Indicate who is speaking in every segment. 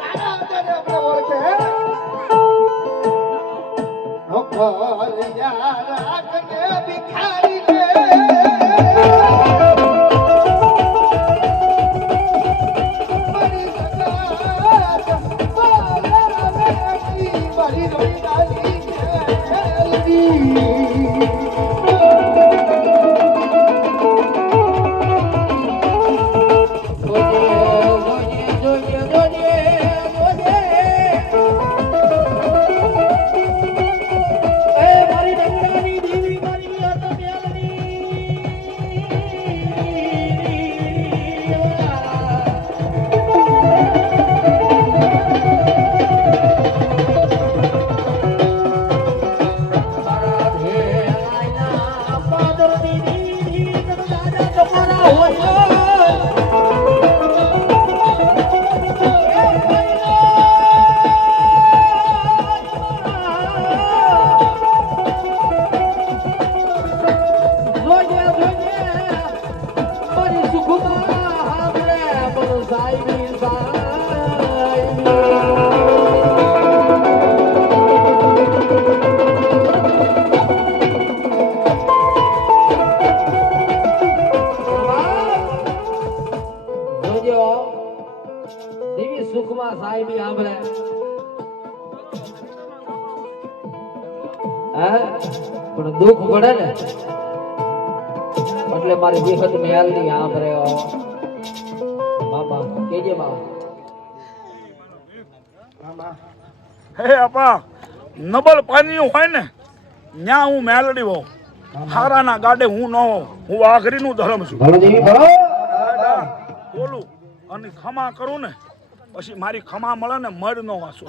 Speaker 1: આપણે ઓળખે દુઃખ પડે ને એટલે મારી દેખત મેલની આંભળે બાબા કેજે બાબા
Speaker 2: હે આપા નબળ પાણી હોય ને ન્યા હું મેલડી હોઉં. હારાના ગાડે હું ન હોઉં. હું આખરીનું ધર્મ છું. બોલું અને ખમા કરું ને પછી મારી ખમા મળે ને મળ નો વાંચું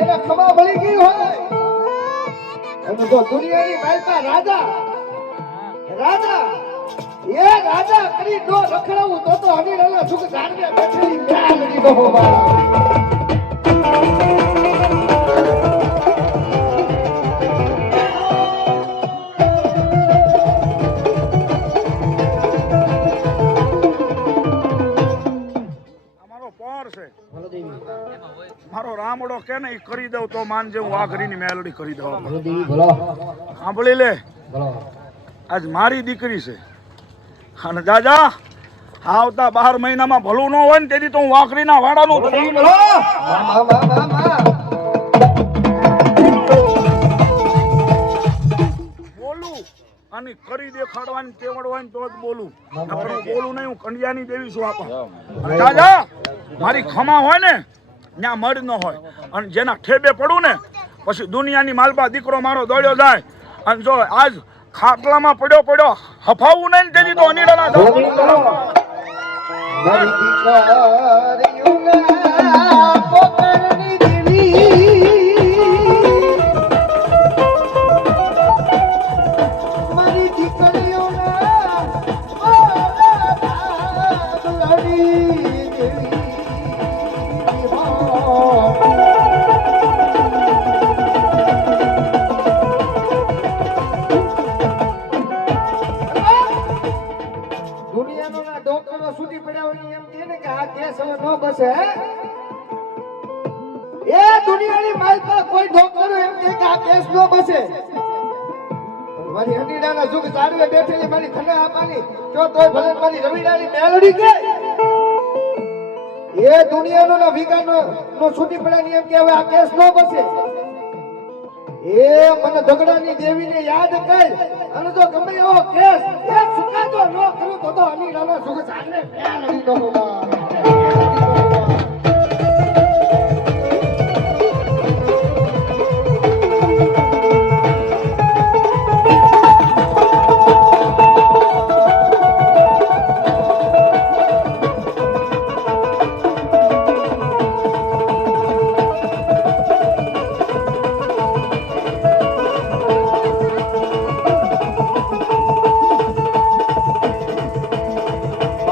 Speaker 3: એને ખમા ભળી ગઈ હોય. અને જો દુનિયાની માલપા રાજા રાજા એ રાજા કરી દો, રખડાવું તો તો હંડીરાના સુખ ઝાડને બેઠેલી મ્યાલડી નો હોવા.
Speaker 2: મારો કે ને કરી દઉં તો માનજે હું આખરીની મેલડી કરી દઉં. સાંભળી લે. આજ મારી દીકરી છે. અને દાદા આવતા બાર મહિનામાં ભલું ન હોય ને તેથી તો હું વાકરીના વાડાનું અને કરી દેખાડવાની તેવડવાની હોય ને તો જ બોલું. બોલું નહીં હું કંડિયાની દેવી છું આપા. દાદા મારી ખમા હોય ને ત્યાં મર ન હોય. અને જેના ઠેબે પડું ને, પછી દુનિયાની માલપા દીકરો મારો દોડ્યો જાય. અને જો આજ ખાટલામાં પડ્યો પડ્યો હફાવું નહીં તેની તો અનિડાના
Speaker 3: બસે એ દુનિયાની માલ કોઈ ડોક્ટરો એમ કે આ કેસ નો બસે. મારી હંડીડાના જુગ ચારવે બેઠેલી મારી ખંડા આપવાની જો તોય ભલે મારી રવિડાની મેલડી કે એ દુનિયાનો ના વિગાનો નો છૂટી પડ્યા ને એમ કે હવે આ કેસ નો બસે. એ મને દગડાની દેવીને યાદ કર. અને જો ગમે એવો કેસ, એ સુકાતો ન કરું તો તો અમીરાના જુગ ચાલે મેલડી નો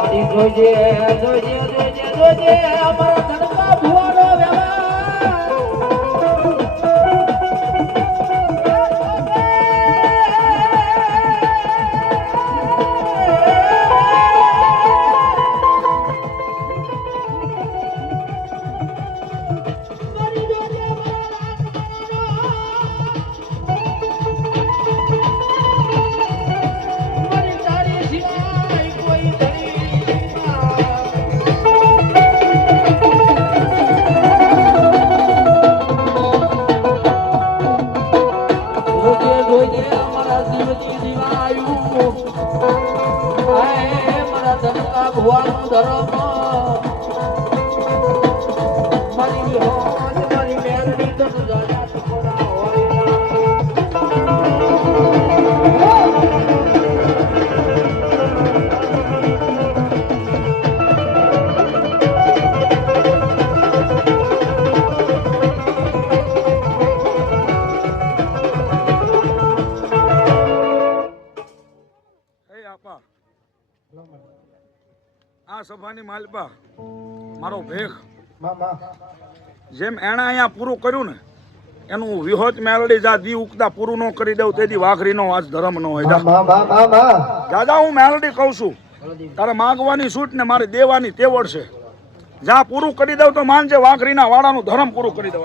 Speaker 1: જોજે જોજે જોજે જોજે અમારા શિવાયું હે મારા ધનકા ભુવાનું ધર્મ
Speaker 2: આ સભાની માલપા મારો ભેખ. જેમ એણે અહીંયા પૂરું કર્યું ને એનું વિહોત મેલડી જા દી ઉકતા પૂરું ન કરી દઉં તેથી વાઘરીનો આજ ધર્મ નો હોય. દાદા હું મેલડી કહું છું તારે માગવાની છૂટ ને મારે દેવાની તેવડ છે. જા પૂરું કરી દઉં તો માનજે વાઘરીના વાળાનું ધર્મ પૂરું કરી દઉં